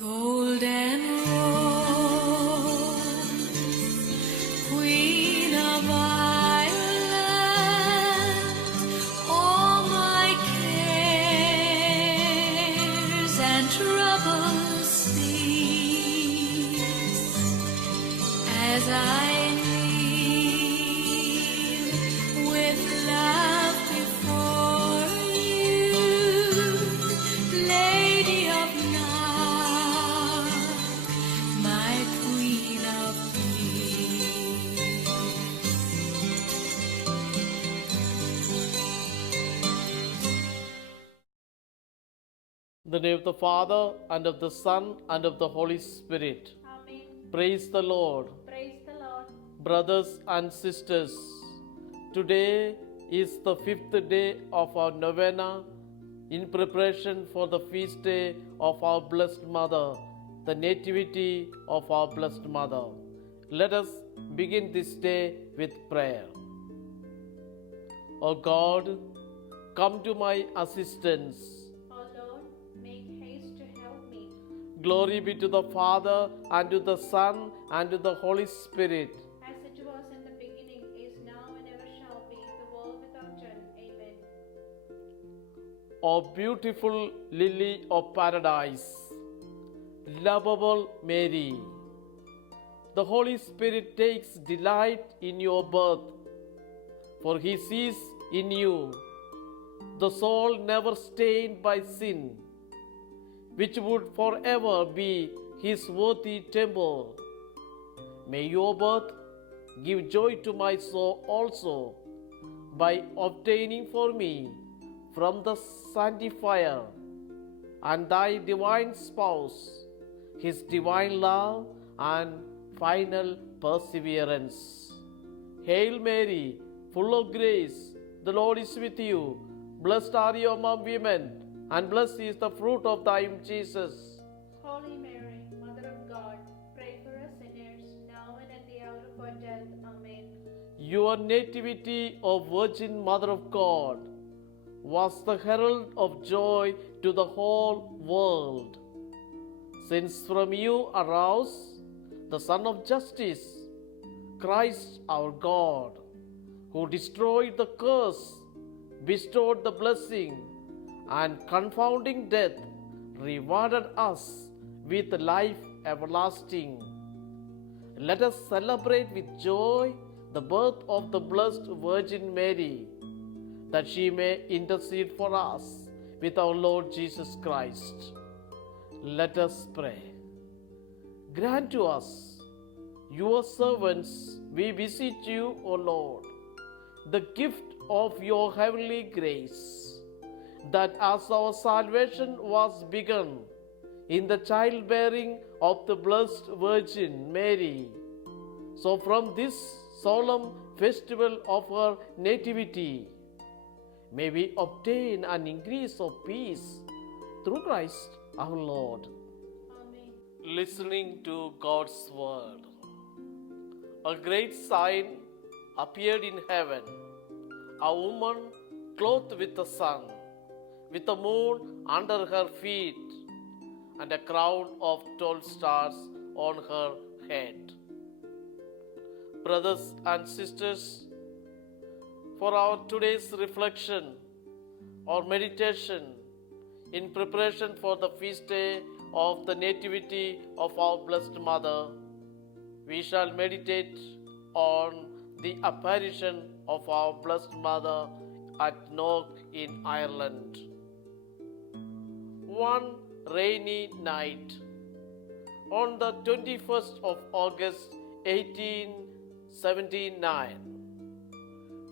Golden rose, queen of Ireland, all my cares and troubles cease as I kneel with love before you, Lady of Night, my Queen of Peace. In the name of the Father, and of the Son, and of the Holy Spirit. Amen. Praise the Lord. Praise the Lord. Brothers and sisters, today is the fifth day of our novena in preparation for the feast day of our Blessed Mother, the Nativity of our Blessed Mother. Let us begin this day with prayer. O God, come to my assistance. O Lord, make haste to help me. Glory be to the Father, and to the Son, and to the Holy Spirit. As it was in the beginning, is now, and ever shall be, the world without end. Amen. O beautiful lily of paradise, lovable Mary, the Holy Spirit takes delight in your birth, for he sees in you the soul never stained by sin, which would forever be his worthy temple. May your birth give joy to my soul also, by obtaining for me from the Sanctifier and thy divine spouse his divine love and final perseverance. Hail Mary, full of grace, the Lord is with you. Blessed are you among women, and blessed is the fruit of thy womb, Jesus. Holy Mary, Mother of God, pray for us sinners, now and at the hour of our death. Amen. Your nativity, O Virgin Mother of God, was the herald of joy to the whole world. Since from you arose the Son of Justice, Christ our God, who destroyed the curse, bestowed the blessing, and confounding death, rewarded us with life everlasting. Let us celebrate with joy the birth of the Blessed Virgin Mary, that she may intercede for us with our Lord Jesus Christ. Let us pray. Grant to us, your servants, we beseech you, O Lord, the gift of your heavenly grace, that as our salvation was begun in the childbearing of the Blessed Virgin Mary, so from this solemn festival of her nativity, may we obtain an increase of peace through Christ our Lord. Amen. Listening to God's word. A great sign appeared in heaven, a woman clothed with the sun, with the moon under her feet, and a crown of 12 stars on her head. Brothers and sisters, for our today's reflection or meditation in preparation for the feast day of the Nativity of our Blessed Mother, we shall meditate on the apparition of our Blessed Mother at Knock in Ireland. One rainy night, on the 21st of August 1879,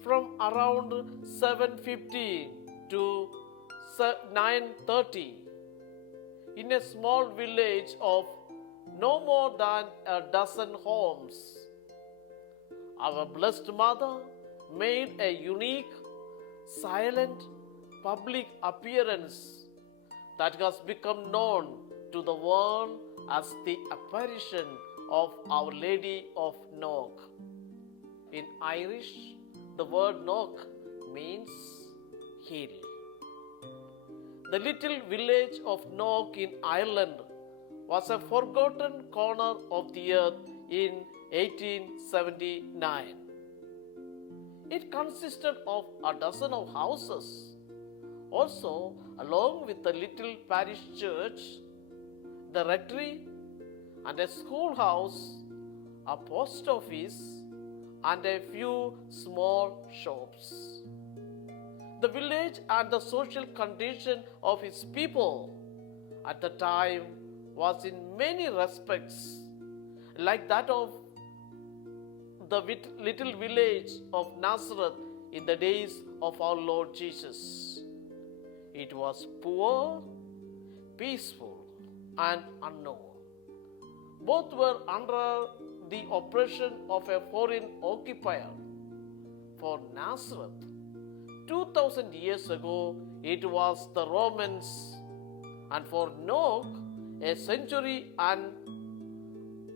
from around 7:15 to 9:30, in a small village of no more than a dozen homes, our Blessed Mother made a unique, silent, public appearance that has become known to the world as the apparition of Our Lady of Knock. In Irish, the word knock means hill. The little village of Knock in Ireland was a forgotten corner of the earth in 1879. It consisted of a dozen of houses. Also, along with the little parish church, the rectory, and a schoolhouse, a post office, and a few small shops. The village and the social condition of its people at the time was in many respects like that of the little village of Nazareth in the days of our Lord Jesus. It was poor, peaceful, and unknown. Both were under the oppression of a foreign occupier. For Nazareth, 2000 years ago, it was the Romans, and for Nok, a century and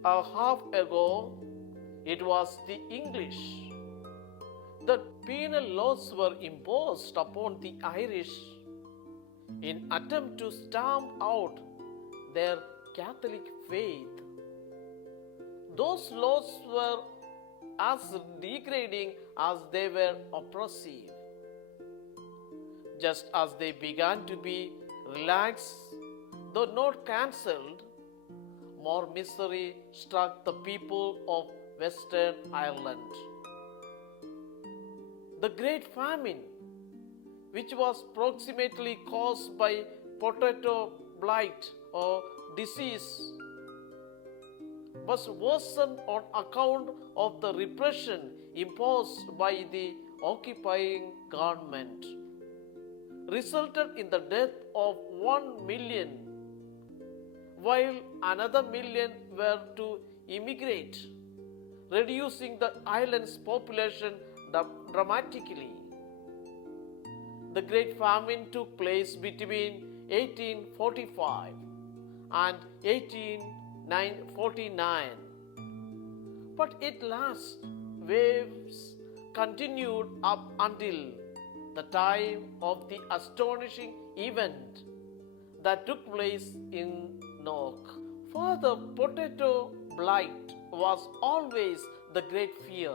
a half ago, it was the English. The penal laws were imposed upon the Irish in attempt to stamp out their Catholic faith. Those laws were as degrading as they were oppressive. Just as they began to be relaxed, though not cancelled, more misery struck the people of Western Ireland. The Great Famine, which was approximately caused by potato blight or disease, was worsened on account of the repression imposed by the occupying government, resulted in the death of 1 million, while another million were to immigrate, reducing the island's population dramatically. The Great Famine took place between 1845 and 1849, but its last waves continued up until the time of the astonishing event that took place in Nok. For the potato blight was always the great fear.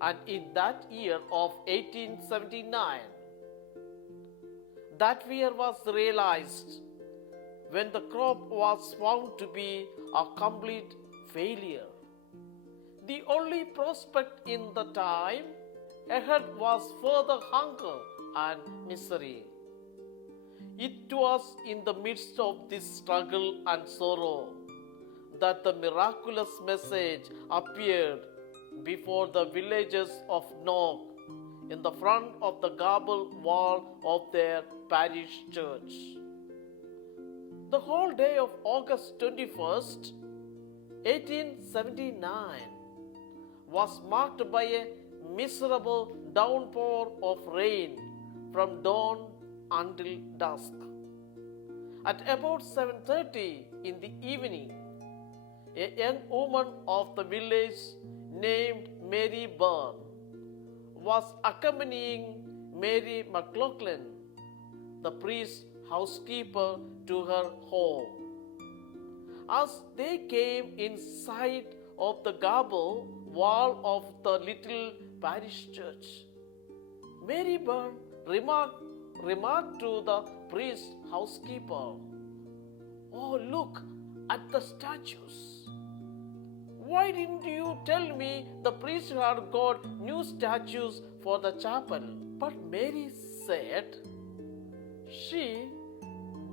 And in that year of 1879, that fear was realized when the crop was found to be a complete failure. The only prospect in the time ahead was further hunger and misery. It was in the midst of this struggle and sorrow that the miraculous message appeared before the villagers of Nok in the front of the gable wall of their parish church. The whole day of August 21st, 1879 was marked by a miserable downpour of rain from dawn until dusk. At about 7:30 in the evening, a young woman of the village named Mary Byrne was accompanying Mary McLaughlin, the priest's housekeeper, to her home. As they came in sight of the gable wall of the little parish church, Mary Byrne remarked to the priest's housekeeper, "Oh, look at the statues. Why didn't you tell me the priest had got new statues for the chapel?" But Mary said she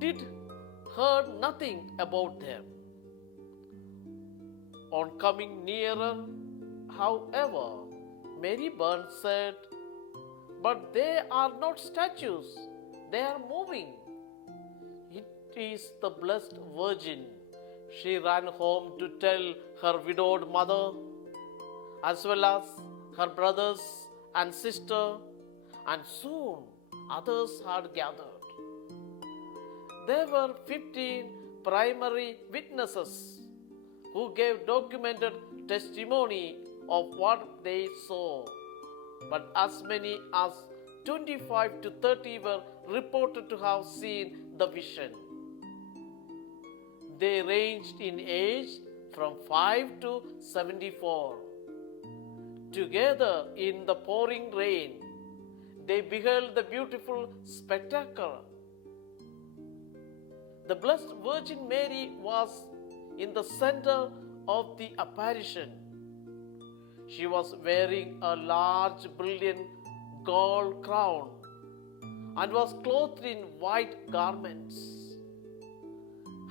did heard nothing about them. On coming nearer, however, Mary Byrne said, "But they are not statues, they are moving. It is the Blessed Virgin." She ran home to tell her widowed mother, as well as her brothers and sister, and soon others had gathered. There were 15 primary witnesses who gave documented testimony of what they saw, but as many as 25 to 30 were reported to have seen the vision. They ranged in age from 5 to 74. Together in the pouring rain, they beheld the beautiful spectacle. The Blessed Virgin Mary was in the center of the apparition. She was wearing a large, brilliant gold crown and was clothed in white garments.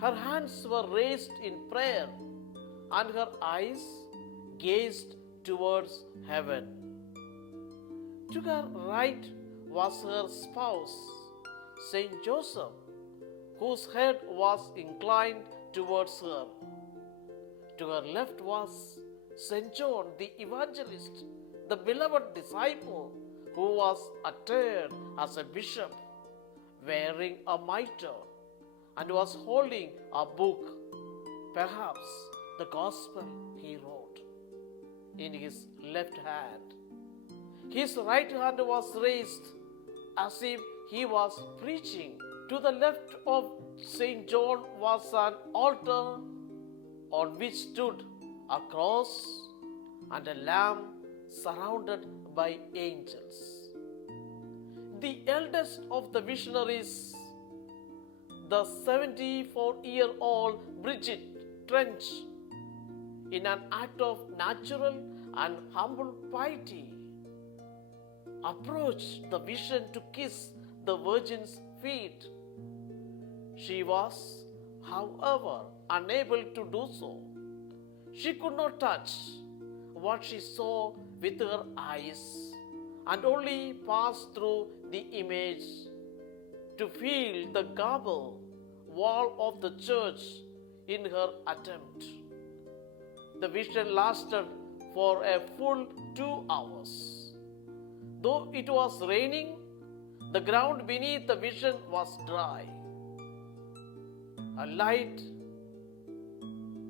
Her hands were raised in prayer and her eyes gazed towards heaven. To her right was her spouse, Saint Joseph, whose head was inclined towards her. To her left was Saint John the Evangelist, the beloved disciple, who was attired as a bishop, wearing a mitre, and was holding a book, perhaps the gospel he wrote, in his left hand. His right hand was raised as if he was preaching. To the left of Saint John was an altar on which stood a cross and a lamb surrounded by angels. The eldest of the visionaries, the 74-year-old Bridget Trench, in an act of natural and humble piety, approached the vision to kiss the Virgin's feet. She was, however, unable to do so. She could not touch what she saw with her eyes and only passed through the image to feel the gable wall of the church in her attempt. The vision lasted for a full 2 hours. Though it was raining, the ground beneath the vision was dry. A light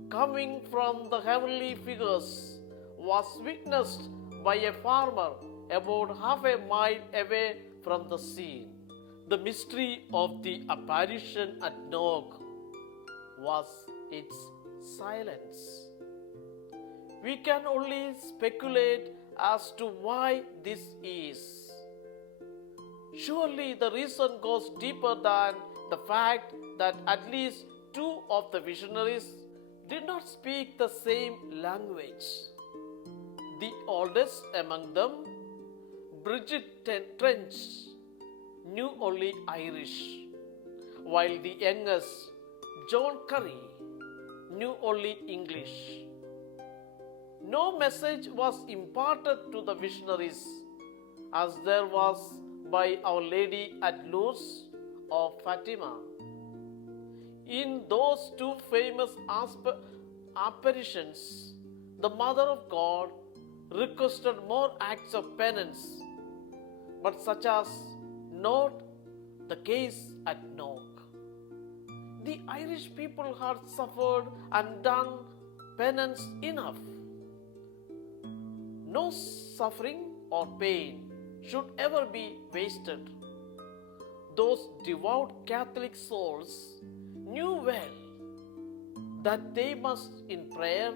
coming from the heavenly figures was witnessed by a farmer about half a mile away from the scene. The mystery of the apparition at Nog was its silence. We can only speculate as to why this is. Surely the reason goes deeper than the fact that at least 2 of the visionaries did not speak the same language. The oldest among them, Bridget Trench, knew only Irish, while the youngest, John Curry, knew only English. No message was imparted to the visionaries as there was by Our Lady at Lourdes or Fatima. In those 2 famous apparitions, the Mother of God requested more acts of penance, but such as not the case at Nog. The Irish people had suffered and done penance enough. No suffering or pain should ever be wasted. Those devout Catholic souls knew well that they must in prayer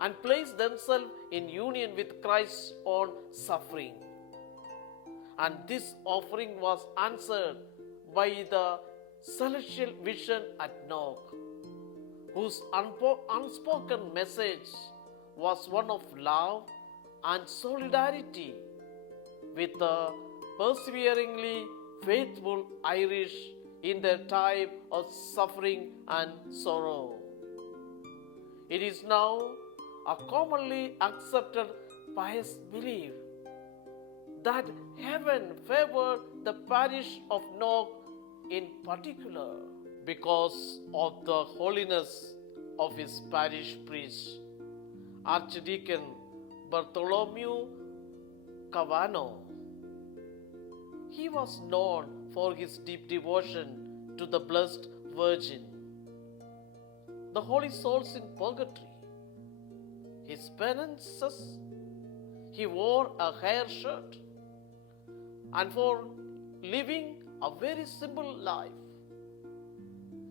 and place themselves in union with Christ's own suffering. And this offering was answered by the celestial vision at Nog, whose unspoken message was one of love and solidarity with the perseveringly faithful Irish in their time of suffering and sorrow. It is now a commonly accepted pious belief that heaven favored the parish of Nog in particular because of the holiness of his parish priest, Archdeacon Bartholomew Cavano. He was known for his deep devotion to the Blessed Virgin, the holy souls in purgatory. His penances, he wore a hair shirt, and for living a very simple life,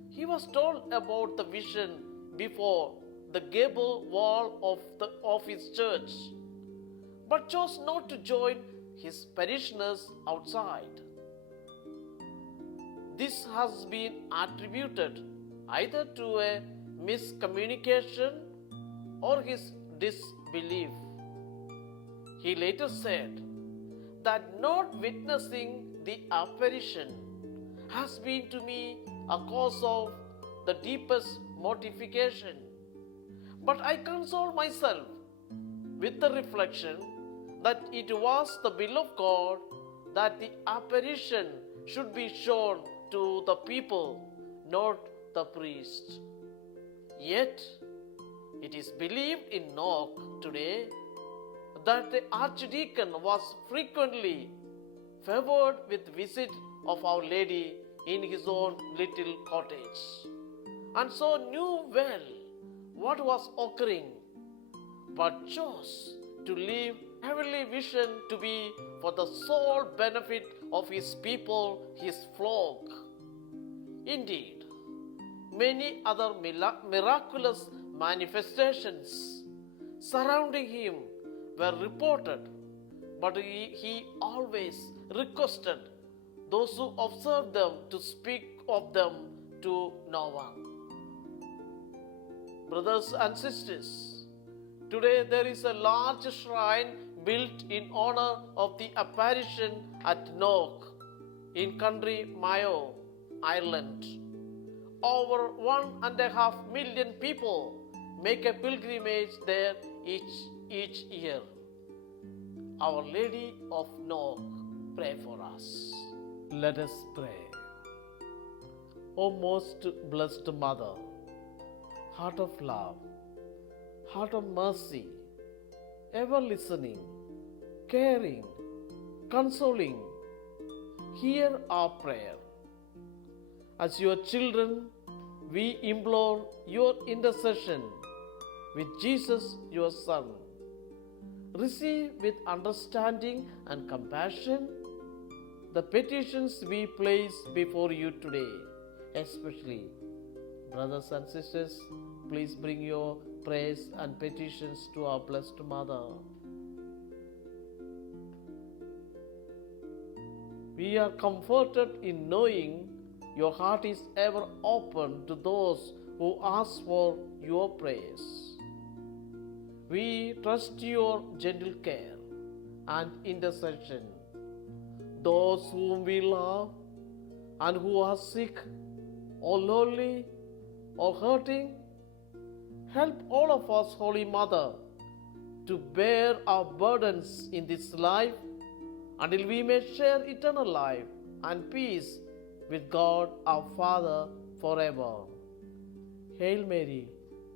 he He was told about the vision before the gable wall of his church, but chose not to join his parishioners outside. This has been attributed either to a miscommunication or his disbelief. He later said that not witnessing the apparition has been to me a cause of the deepest mortification. But I console myself with the reflection that it was the will of God that the apparition should be shown to the people, not the priest. Yet, it is believed in Knock today that the archdeacon was frequently favored with visit of Our Lady in his own little cottage, and so knew well what was occurring, but chose to leave heavenly vision to be for the sole benefit of his people, his flock. Indeed, many other miraculous manifestations surrounding him were reported, but he always requested those who observed them to speak of them to no one. Brothers and sisters, today there is a large shrine built in honor of the apparition at Knock in County Mayo, Ireland. Over 1.5 million people make a pilgrimage there each year. Our Lady of Knock, pray for us. Let us pray. O most blessed Mother, heart of love, heart of mercy, ever listening, caring, consoling, hear our prayer. As your children, we implore your intercession with Jesus, your Son. Receive with understanding and compassion the petitions we place before you today, especially brothers and sisters, please bring your prayers and petitions to our Blessed Mother. We are comforted in knowing your heart is ever open to those who ask for your prayers. We trust your gentle care and intercession. Those whom we love and who are sick or lonely or hurting, help all of us, Holy Mother, to bear our burdens in this life until we may share eternal life and peace with God our Father forever. Hail Mary,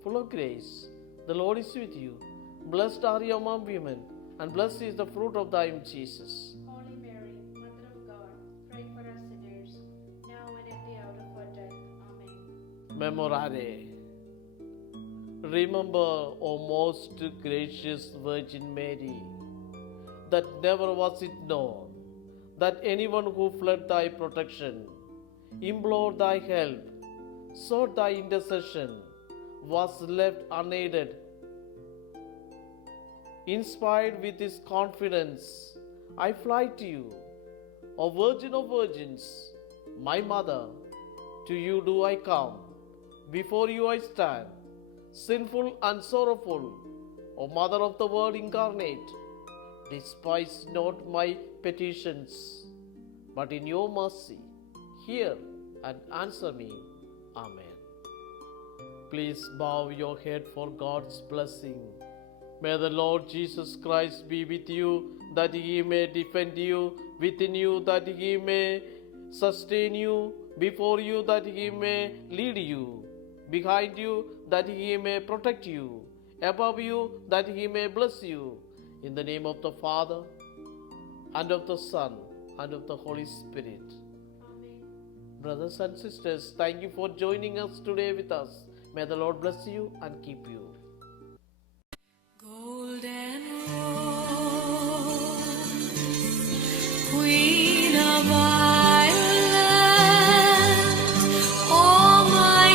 full of grace, the Lord is with you. Blessed are you among women, and blessed is the fruit of thy womb, Jesus. Holy Mary, Mother of God, pray for us sinners, now and at the hour of our death. Amen. Memorare. Remember, O most gracious Virgin Mary, that never was it known that anyone who fled thy protection, implored thy help, sought thy intercession, was left unaided. Inspired with this confidence, I fly to you, O Virgin of Virgins, my Mother. To you do I come, before you I stand, sinful and sorrowful, O Mother of the Word incarnate. Despise not my petitions, but in your mercy, hear and answer me. Amen. Please bow your head for God's blessing. May the Lord Jesus Christ be with you, that he may defend you, within you, that he may sustain you, before you, that he may lead you, behind you, that he may protect you, above you, that he may bless you. In the name of the Father, and of the Son, and of the Holy Spirit. Amen. Brothers and sisters, thank you for joining us today with us. May the Lord bless you and keep you. Golden Rose, Queen of Ireland, all my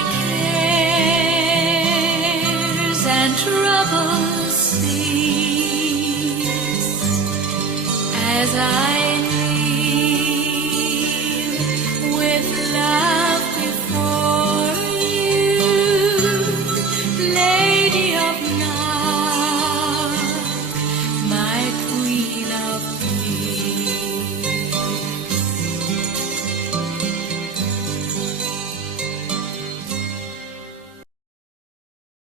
as I